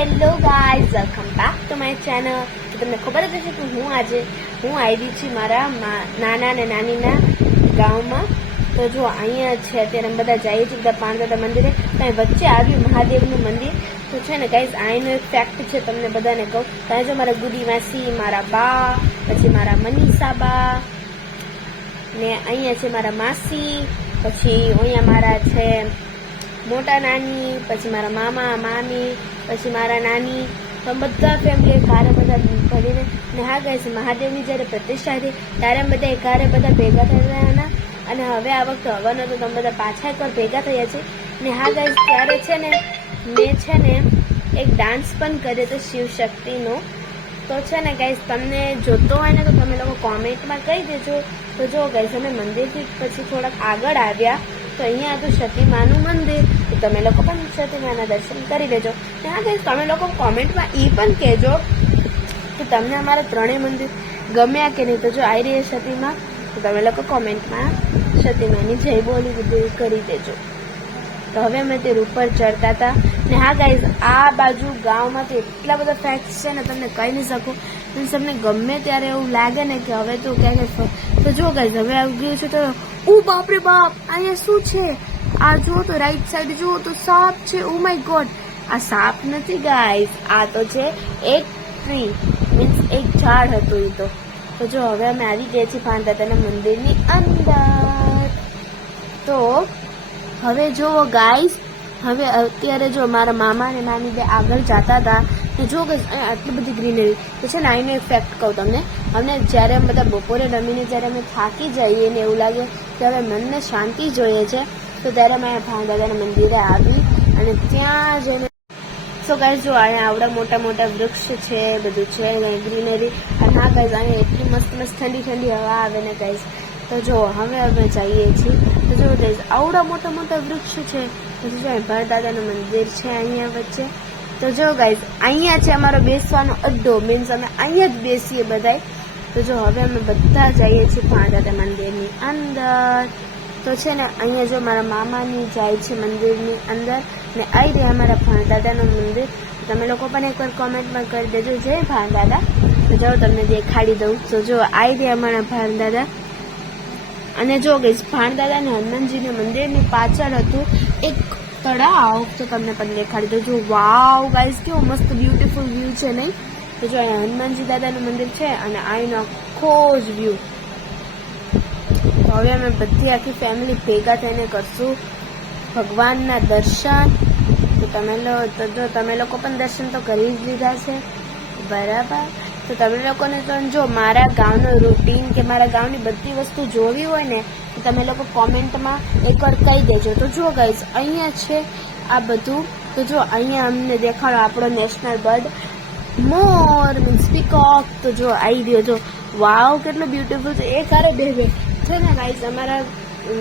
Hello guys, welcome back to my channel. તો તમને ખબર જ હશે કે હું આવી છું મારા નાના અને નાનીના ગામમાં. તો જો અહીંયા છે અત્યારે બધા જઈએ છીએ બધા પાણદાદા મંદિરે. ત્યાં વચ્ચે આવ્યું મહાદેવનું મંદિર. તો છે ને ગાઈઝ, અહીંનો એક ફેક્ટ છે તમને બધાને કહું. ત્યાં જો મારા ગુડી માસી, મારા બા, પછી મારા મનીષા બા, ને અહીંયા છે મારા માસી, પછી અહીંયા મારા છે મોટા નાની, પછી મારા મામા મામી, પછી મારા નાની. તો બધા ફેમિલી ઘરે બધા ભરીને. ને હા ગાઈસ, મહાદેવની જ્યારે પ્રતિષ્ઠા હતી ત્યારે બધા ઘરે બધા ભેગા થયા. અને હવે આ વખતે હવાનો તો તમે બધા પાછા એકવાર ભેગા થયા છે. ને હા ગાઈસ, ત્યારે છે ને મેં છે ને એક ડાન્સ પણ કર્યો હતો શિવશક્તિનો. તો છે ને ગાઈસ, તમને જોતો હોય ને તો તમે લોકો કોમેન્ટમાં કહી દેજો. તો જો ગાઈસ, અમે મંદિરથી પછી થોડાક આગળ આવ્યા તો અહીંયા હતું સતીમાનું મંદિર. તો તમે લોકો પણ સતીમાના દર્શન કરી લેજો. ત્યાં ગાઈસ, તમે લોકો કોમેન્ટમાં એ પણ કહેજો કે તમને અમારા ત્રણેય મંદિર ગમ્યા કે નહીં. તો જો આવી રહી સતીમાં, તો તમે લોકો કોમેન્ટમાં સતીમાની જય બોલી કરી દેજો. તો હવે અમે તે ઉપર ચડતા હતા. ને હા ગાઈઝ, આ બાજુ ગામમાં તો એટલા બધા ફેક્ટ્સ છે ને તમને કહી નહીં શકું. તમને ગમે ત્યારે એવું લાગે ને કે હવે તો ક્યાંક. તો જો ગાઈઝ, હવે આવી ગયું છે તો ઓ બાપરે બાપ, અહીંયા શું છે? આ જુઓ તો રાઈટ સાઈડ જુઓ તો સાપ છે. ઓ માય ગોડ, આ સાપ નથી ગાઈઝ, આ તો છે એક ટ્રી, મીન્સ એક ઝાડ હતું એ તો. તો જો હવે અમે આવી ગયા છીએ પાણદાદાના મંદિરની અંદર. તો હવે જુઓ ગાઈઝ, હવે અત્યારે જો મારા મામા અને નાની બે આગળ જતા હતા. તો જો ગાઈઝ, અહીંયા આટલી બધી ગ્રીનરી. તો છે ને અહીંનો એક ફેક્ટ કહું તમને. અમને જ્યારે અમે બધા બપોરે રમીને જ્યારે અમે થાકી જઈએ ને એવું લાગે કે હવે મનને શાંતિ જોઈએ છે, તો ત્યારે અમે પાણદાદાના મંદિરે આવી અને ત્યાં જઈને. સો ગાઈઝ, જો અહીંયા આવડા મોટા મોટા વૃક્ષ છે, બધું છે ગ્રીનરી. અને હા ગાઈઝ, અહીંયા એટલી મસ્ત મસ્ત ઠંડી ઠંડી હવા આવે ને ગાઈઝ. તો જો હવે અમે જઈએ છીએ. તો જો ગાઈઝ, આવડા મોટા મોટા વૃક્ષ છે. પછી જો ભરદાદાનું મંદિર છે અહીંયા વચ્ચે. તો જો ગાઈઝ, અહીંયા છે અમારો બેસવાનો અડ્ડો, મીન્સ અમે અહીંયા જ બેસીએ બધાય. તો જો હવે અમે બધા જઈએ છીએ પાણદાદા મંદિરની અંદર. તો છે ને અહીંયા જો મારા મામાની જાય છે મંદિરની અંદર, ને આવી રહ્યા અમારા ભાણદાદાનું મંદિર. તમે લોકો પણ એકવાર કોમેન્ટમાં કરી દેજો જય ભાણદાદા. તો જાઓ તમને દેખાડી દઉં. તો જો આવી રહ્યા અમારા ભાણદાદા. અને જો ગાઈઝ, ભાણદાદા અને હનુમાનજીના મંદિરની પાછળ હતું એક તળાવ. તો તમને પણ દેખાડી દઉં. જો વાવ ગાઈઝ, કેવો મસ્ત બ્યુટીફુલ વ્યૂ છે નહીં? તો જો અહીંયા હનુમાનજી દાદાનું મંદિર છે અને અહીંનો આખો જ વ્યૂ. તો હવે અમે બધી આખી ફેમિલી ભેગા થઈને કરશું ભગવાનના દર્શન. તો તમે લોકો પણ દર્શન તો કરી જ લીધા છે, બરાબર? તો તમે લોકોને તો જો મારા ગામનો રૂટીન કે મારા ગામની બધી વસ્તુ જોવી હોય ને તો તમે લોકો કોમેન્ટમાં એકવાર કહી દેજો. તો જો ગાઈઝ, અહીંયા છે આ બધું. તો જો અહીંયા અમને દેખાડો આપણો નેશનલ બર્ડ મોર, મીન્સ પીકોક. તો જો આવી રહ્યો. જો વાવ, કેટલું બ્યુટીફુલ છે. એ કારે બે છે ને ગાઈઝ, અમારા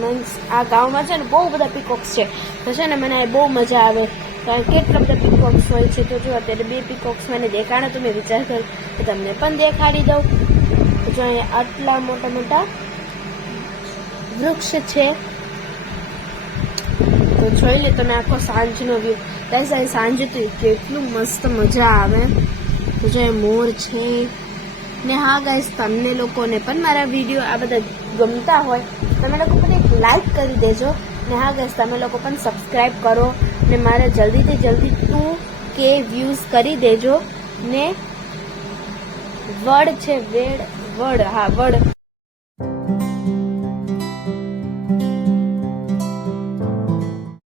મીન્સ આ ગામમાં છે ને બહુ બધા પીકોક્સ છે. તો છે ને મને બહુ મજા આવે કારણ કે કેટલા બધા પીકોક્સ હોય છે. તો જો અત્યારે બે પીકોક્સ મને દેખાડે તો મેં વિચાર કર્યો કે તમને પણ દેખાડી દઉં. તો જો અહીંયા આટલા મોટા મોટા વૃક્ષ છે. તો જોઈ લે તમે આખો સાંજનો વ્યૂ. ગાઈઝ, અહીં સાંજે તો કેટલું મસ્ત મજા આવે. તો જો મોર છે. ને હા ગાઈઝ, તમને લોકોને પણ મારા વિડીયો આ બધા ગમતા હોય તમે લોકો પણ એક લાઈક કરી દેજો. ને હા ગાઈઝ, તમે લોકો પણ સબસ્ક્રાઈબ કરો ને મારે જલ્દીથી જલ્દી 2K વ્યૂઝ કરી દેજો. ને વડ છે, વડ, હા વડ.